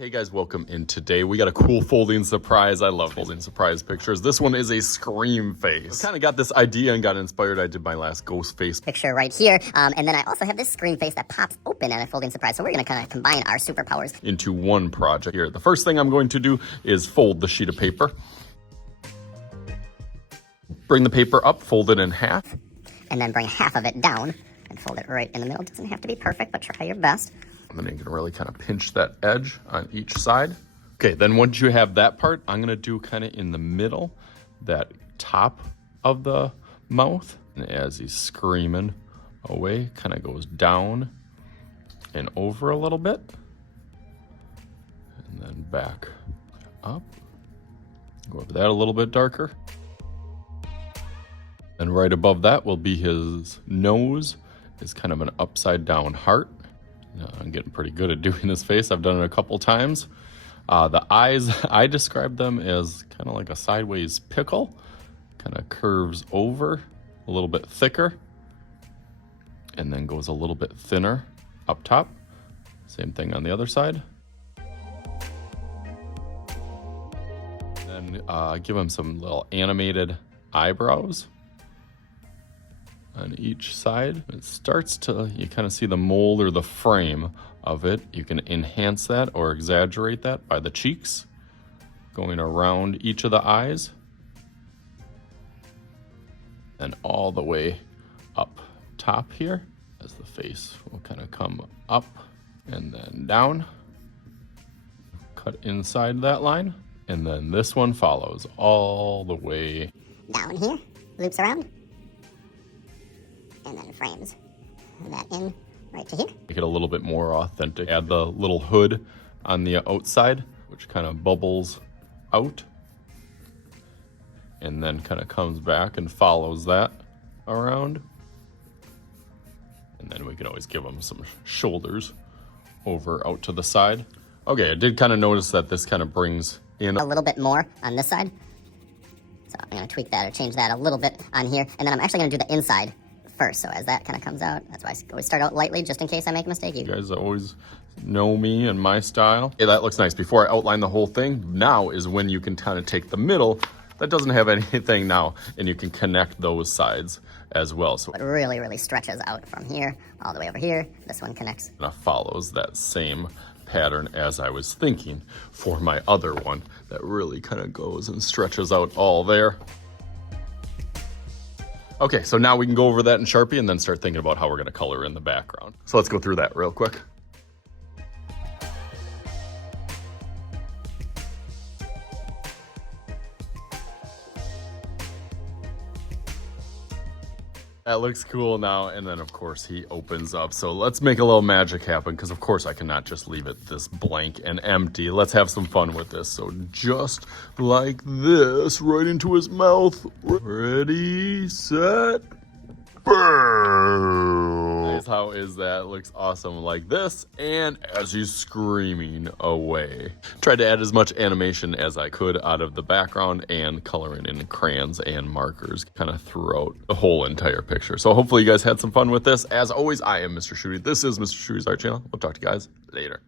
Hey guys, welcome in. Today we got a cool folding surprise. I love folding surprise pictures. This one is a scream face. I kind of got this idea and got inspired. I did my last Ghostface picture right here. And then I also have this scream face that pops open at a folding surprise. So we're going to kind of combine our superpowers into one project here. The first thing I'm going to do is fold the sheet of paper. Bring the paper up, fold it in half. And then bring half of it down and fold it right in the middle. It doesn't have to be perfect, but try your best. And then you can really kind of pinch that edge on each side. Okay, then once you have that part, I'm gonna do kind of in the middle, that top of the mouth. And as he's screaming away, kind of goes down and over a little bit. And then back up. Go over that a little bit darker. And right above that will be his nose. It's kind of an upside down heart. I'm getting pretty good at doing this face. I've done it a couple times. The eyes, I describe them as kind of like a sideways pickle. Kind of curves over, a little bit thicker, and then goes a little bit thinner up top. Same thing on the other side. Then give him some little animated eyebrows on each side. It starts to, you kind of see the mold or the frame of it. You can enhance that or exaggerate that by the cheeks, going around each of the eyes, and all the way up top here, as the face will kind of come up and then down, cut inside that line, and then this one follows all the way down here, loops around, and then frames that in right to here. Make it a little bit more authentic. Add the little hood on the outside, which kind of bubbles out and then kind of comes back and follows that around. And then we can always give them some shoulders over out to the side. Okay, I did kind of notice that this kind of brings in a little bit more on this side. So I'm gonna tweak that or change that a little bit on here. And then I'm actually gonna do the inside first, so as that kind of comes out, that's why I always start out lightly, just in case I make a mistake. You guys always know me and my style. Hey, that looks nice. Before I outline the whole thing, now is when you can kind of take the middle that doesn't have anything now, and you can connect those sides as well. So it really, really stretches out from here all the way over here. This one connects. And it follows that same pattern as I was thinking for my other one that really kind of goes and stretches out all there. Okay, so now we can go over that in Sharpie and then start thinking about how we're gonna color in the background. So let's go through that real quick. That looks cool now, and then of course he opens up. So let's make a little magic happen, because of course I cannot just leave it this blank and empty. Let's have some fun with this. So just like this, right into his mouth. Ready, set, boom. Nice, how is that? Looks awesome like this, and as he's screaming away. Tried to add as much animation as I could out of the background and coloring in crayons and markers kind of throughout the whole entire picture. So hopefully you guys had some fun with this. As always, I am Mr. Shooty. This is Mr. Shooty's Art Channel. We'll talk to you guys later.